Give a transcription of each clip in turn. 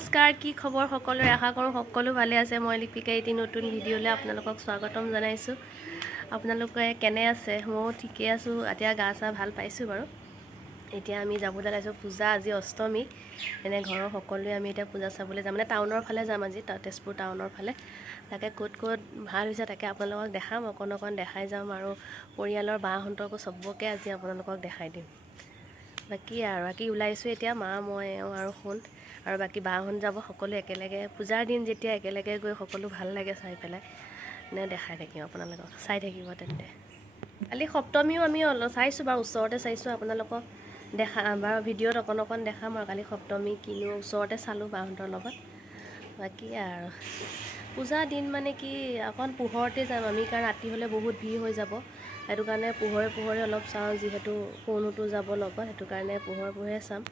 নমস্কাৰ কি খবৰ সকলোৰে আশা কৰোঁ সকলো ভালে আছে মই লিপিকা এটি নতুন ভিডিঅ'লৈ আপোনালোকক স্বাগতম জনাইছোঁ আপোনালোকে কেনে আছে মই ঠিকে আছোঁ এতিয়া গা চা ভাল পাইছোঁ বাৰু এতিয়া আমি যাবলৈ লাইছোঁ পূজা আজি অষ্টমী এনে ঘৰৰ সকলোৱে আমি এতিয়া পূজা চাবলৈ যাম মানে টাউনৰ ফালে যাম আজি তেজপুৰ টাউনৰ ফালে তাকে ক'ত ভাল হৈছে তাকে আপোনালোকক দেখাম অকণ দেখাই যাম আৰু পৰিয়ালৰ বাহঁতকো চবকে আজি আপোনালোকক দেখাই দিম বাকি ওলাইছোঁ এতিয়া মা মই আৰু শুন আৰু বাকি বাহন যাব সকলো একেলগে পূজাৰ দিন যেতিয়া একেলগে গৈ সকলো ভাল লাগে চাই পেলাই নে দেখাই থাকিম আপোনালোকক চাই থাকিব তেন্তে কালি সপ্তমীও আমি চাইছোঁ বাৰু ওচৰতে চাইছোঁ আপোনালোকক দেখা বাৰু ভিডিঅ'ত অকণ দেখাম আৰু কালি সপ্তমী কিনো ওচৰতে চালোঁ বাহঁতৰ লগত বাকি আৰু পূজা দিন মানে কি অকণ পোহৰতে যাম আমি কাৰণ ৰাতি হ'লে বহুত ভিৰ হৈ যাব সেইটো কাৰণে পোহৰে অলপ চাওঁ যিহেতু ফোনতো যাব লগত সেইটো কাৰণে পোহৰে চাম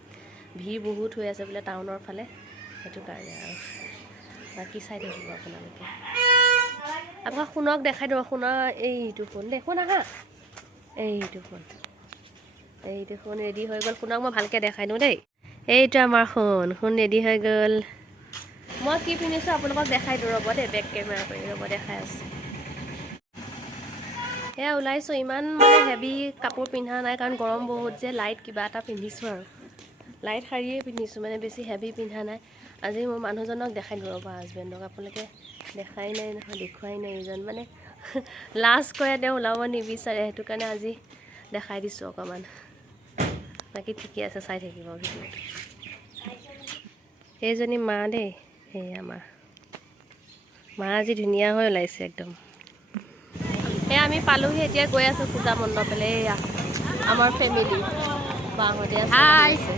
ভিৰ বহুত হৈ আছে বোলে টাউনৰ ফালে সেইটো কাৰণে আৰু বাকি চাই থাকিব আপোনালোকে আপোনাক শুনক দেখাই দিওঁ শুনা এইটো ফোন দেখোন আহা এইটো ফোন ৰেডি হৈ গ'ল শুনক মই ভালকৈ দেখাই দিওঁ দেই এইটো আমাৰ শুন ৰেডি হৈ গ'ল মই কি পিন্ধিছোঁ আপোনালোকক দেখাই দিওঁ ৰ'ব দেই বেক কেমেৰা কৰি ৰ'ব দেখাই আছোঁ এয়া ওলাইছোঁ ইমান মানে হেভি কাপোৰ পিন্ধা নাই কাৰণ গৰম বহুত যে লাইট কিবা এটা পিন্ধিছোঁ আৰু লাইট শাৰীয়ে পিন্ধিছোঁ মানে বেছি হেভি পিন্ধা নাই আজি মই মানুহজনক দেখাই দিওঁ ৰ'বা হাজবেণ্ডক আপোনালোকে দেখাই নাই নহয় দেখুৱাই নাই এইজন মানে লাজ কৰে তেওঁ ওলাব নিবিচাৰে সেইটো কাৰণে আজি দেখাই দিছোঁ অকণমান বাকী ঠিকে আছে চাই থাকিব ভিডিঅ'টো এইজনী মা দেই সেয়া মা আজি ধুনীয়া হৈ ওলাইছে একদম এয়া আমি পালোহি এতিয়া গৈ আছোঁ পূজা মণ্ডপলৈ এয়া আমাৰ ফেমিলি বাহঁতে আছে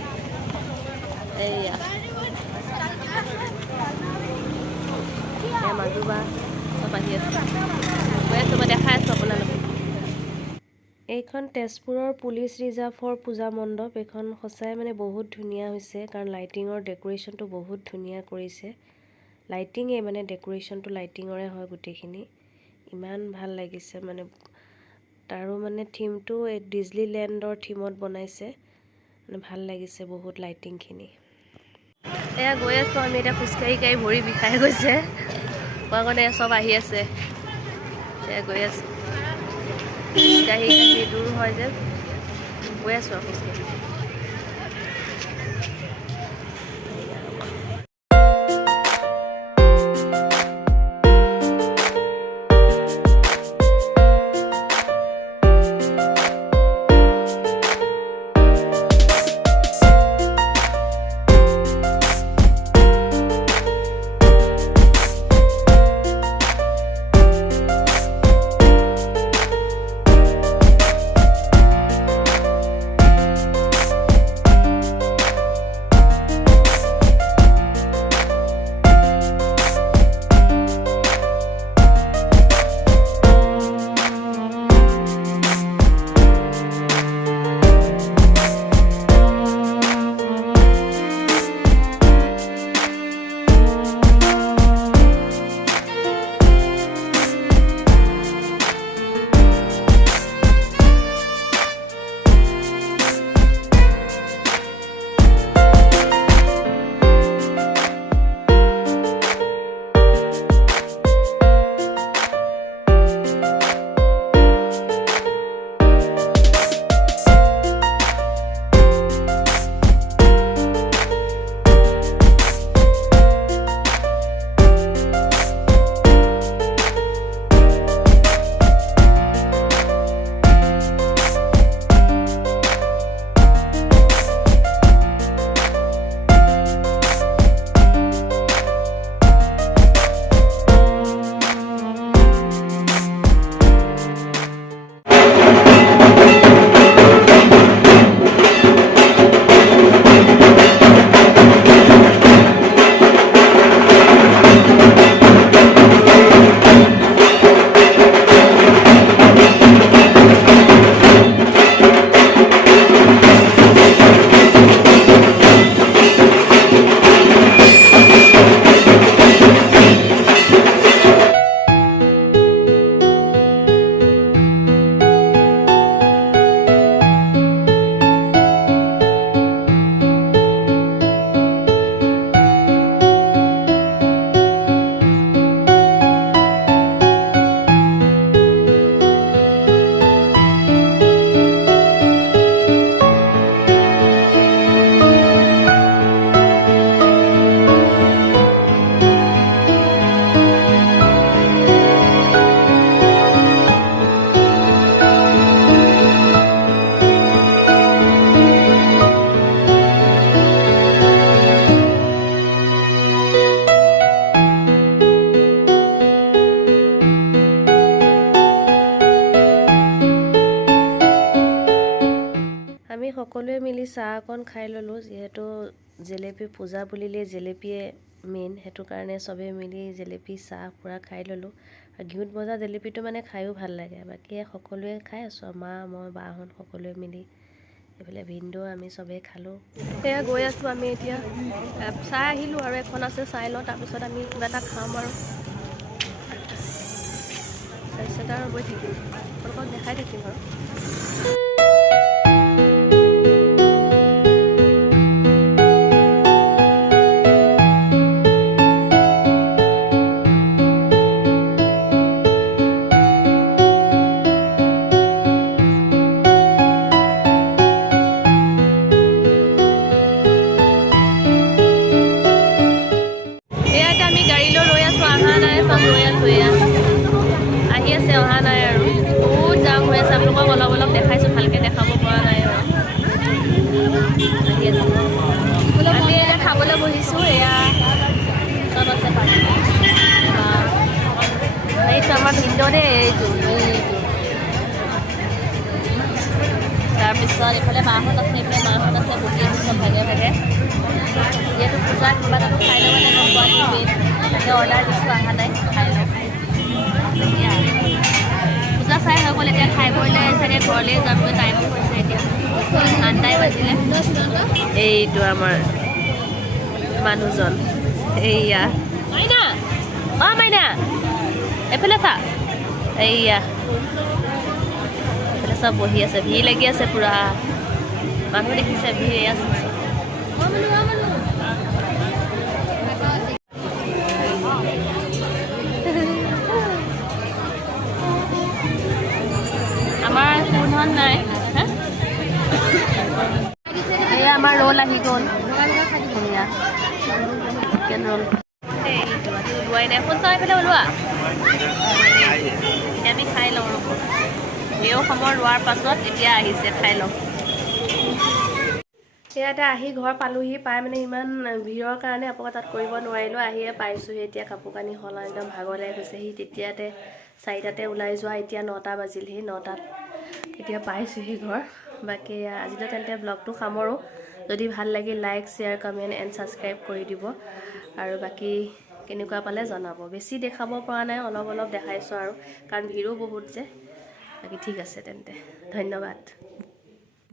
এয়া মাজু বা চব আহি আছে গৈ আছোঁ মই দেখাই আছোঁ আপোনালোকে এইখন তেজপুৰৰ পুলিচ ৰিজাৰ্ভৰ পূজা মণ্ডপ এইখন সঁচাই মানে বহুত ধুনীয়া হৈছে কাৰণ লাইটিঙৰ ডেক'ৰেশ্যনটো বহুত ধুনীয়া কৰিছে লাইটিঙে মানে ডেক'ৰেশ্যনটো লাইটিঙৰে হয় গোটেইখিনি ইমান ভাল লাগিছে মানে তাৰো মানে থিমটো এই ডিজনীলেণ্ডৰ থিমত বনাইছে মানে ভাল লাগিছে বহুত লাইটিংখিনি এয়া গৈ আছোঁ আমি এতিয়া খোজকাঢ়ি ভৰি বিষাই গৈছে মানে চব আহি আছে এয়া গৈ আছোঁ খোজকাঢ়ি দূৰ হয় যে গৈ আছোঁ আৰু খোজকাঢ়ি চাহ অকণ খাই ল'লোঁ, যিহেতু জেলেপি পূজা বুলিলে জেলেপিয়ে মেইন, সেইটো কাৰণে চবেই মিলি জেলেপি চাহ পূৰা খাই ল'লোঁ। আৰু ঘিউত ভজা জেলেপিটো মানে খায়ো ভাল লাগে। বাকী সকলোৱে খাই আছোঁ, মা মই বাহঁত সকলোৱে মিলি, এইফালে ভিনদেউ আমি চবেই খালোঁ। সেয়া গৈ আছোঁ আমি এতিয়া, চাই আহিলোঁ আৰু এখন আছে চাই লওঁ, তাৰপিছত আমি কিবা এটা খাম আৰু তাৰপিছত আৰু গৈ থাকিম, আপোনালোকক দেখাই থাকিম আৰু। আমি গাড়ীলৈ লৈ আছোঁ, অহা নাই, চব লৈ আছোঁ। এয়া আহি আছে, অহা নাই আৰু বহুত জাম হৈ আছে। আপোনালোকক অলপ অলপ দেখাইছোঁ, ভালকৈ দেখাব পৰা নাই আৰু আহি আছে। আমি এতিয়া খাবলৈ বহিছোঁ। এয়া চব আছে, এইটো আমাৰ ভিন্ন দেই, এইটো তাৰপিছত এইফালে মাহঁত আছে, এইফালে মাহঁত আছে, বহি আছোঁ চব ভাগে ভাগে। যিহেতু পূজা কিবা এটা খাই ল'ব মানে গম পোৱা মেইন, তাকে অৰ্ডাৰ দিছোঁ, অহা নাই, খাই লওঁ। এতিয়া পূজা চাই হৈ গ'ল, এতিয়া খাই বৈ চাগে ঘৰলৈ যামগৈ, টাইমো হৈছে এতিয়া 8টাই বাজিলে। এইটো আমাৰ মানুহজন, এইয়া মাইনা, অঁ মাইনা এইফালে চা, এইয়া এইফালে চব বহি আছে, ভিৰ লাগি আছে পূৰা, মানুহ দেখিছে ভিৰ আছে। আমাৰ কোনখন নাই, এয়া আমাৰ ৰোল আহি গ'ল, এয়া চিকেন ৰোল। এইটো আজি ওলোৱাই নাই, ফোন চাই পেলাই ওলোৱা। এতিয়া আমি খাই লওঁ ৰ'ব, দেও সময় ৰোৱাৰ পাছত এতিয়া আহিছে, খাই লওঁ। ইয়াতে আহি ঘৰ পালোহি, পাই মানে ইমান ভিৰৰ কাৰণে আপোনালোকে তাত কৰিব নোৱাৰিলোঁ, আহিয়ে পাইছোঁহি। এতিয়া কাপোৰ কানি সলাই একদম ভাগৰ লাগি গৈছেহি। তেতিয়াতে 4টাতে ওলাই যোৱা, এতিয়া 9টা বাজিলহি, 9টাত এতিয়া পাইছোঁহি ঘৰ। বাকী আজিলৈ তেন্তে ব্লগটো সামৰোঁ। যদি ভাল লাগিল like, share, comment and subscribe কৰি দিব। আৰু বাকী কেনেকুৱা পালে জনাব। বেছি দেখাব পৰা নাই, অলপ অলপ দেখাইছোঁ আৰু, কাৰণ ভিৰো বহুত যে। বাকী ঠিক আছে তেন্তে, ধন্যবাদ।